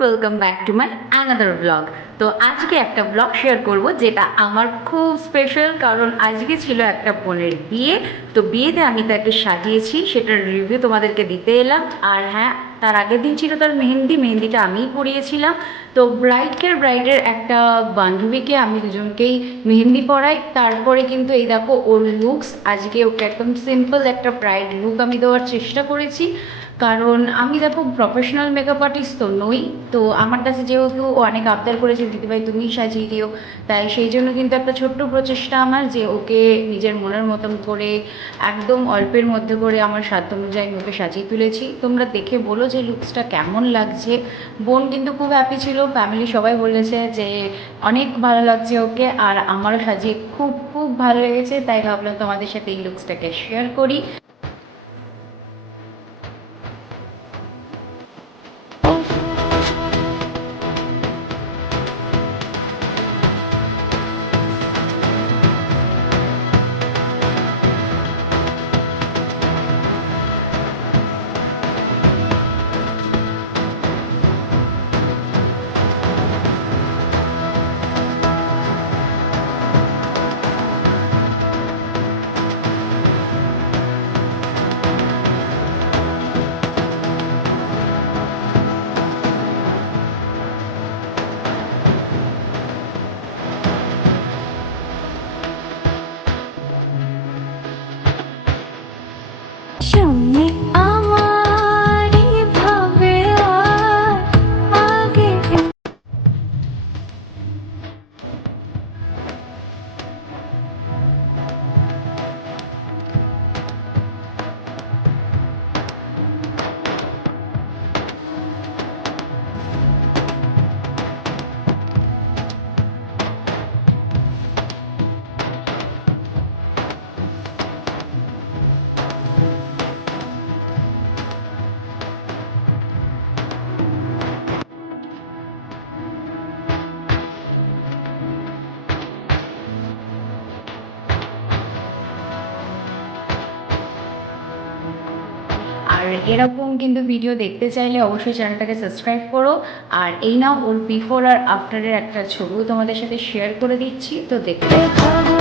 Welcome back to my another blog. তো আজকে একটা ব্লগ শেয়ার করব যেটা আমার খুব স্পেশাল, কারণ আজকে ছিল একটা বোনের বিয়ে। তো বিয়েতে আমি তাকে সাজিয়েছি, সেটার রিভিউ তোমাদেরকে দিতে এলাম। আর হ্যাঁ, তার আগের দিন ছিল তার মেহেন্দিটা আমিই পরিয়েছিলাম। তো ব্রাইডের একটা বান্ধবীকে আমি দুজনকেই মেহেন্দি পরাই। তারপরে কিন্তু এই দেখো ওর লুকস, আজকে ওকে একদম সিম্পল একটা ব্রাইড লুক আমি দেওয়ার চেষ্টা করেছি, কারণ আমি দেখো প্রফেশনাল মেকআপ আর্টিস্ট তো নই। তো আমার কাছে যেহেতু অনেক আবদার করেছে দিদিভাই তুমি সাজিয়ে দিও, তাই সেই জন্য কিন্তু একটা ছোট্ট প্রচেষ্টা আমার যে ওকে নিজের মনের মতন করে একদম অল্পের মধ্যে করে আমার সাধ্য অনুযায়ী ওকে সাজিয়ে তুলেছি। তোমরা দেখে বলো যে লুকসটা কেমন লাগছে। বোন কিন্তু খুব হ্যাপি ছিল, ফ্যামিলি সবাই বলেছে যে অনেক ভালো লাগছে ওকে, আর আমারও সাজিয়ে খুব খুব ভালো লেগেছে। তাই ভাবলাম তোমাদের সাথে এই লুকসটাকে শেয়ার করি। সামনে আমার এভাবে আর আগে আর এরকম কিন্তু ভিডিও দেখতে চাইলে অবশ্যই চ্যানেলটাকে সাবস্ক্রাইব করো। আর এই নাও ওর বিফোর আর আফটারের একটা ছবিও তোমাদের সাথে শেয়ার করে দিচ্ছি, তো দেখতে থাকো।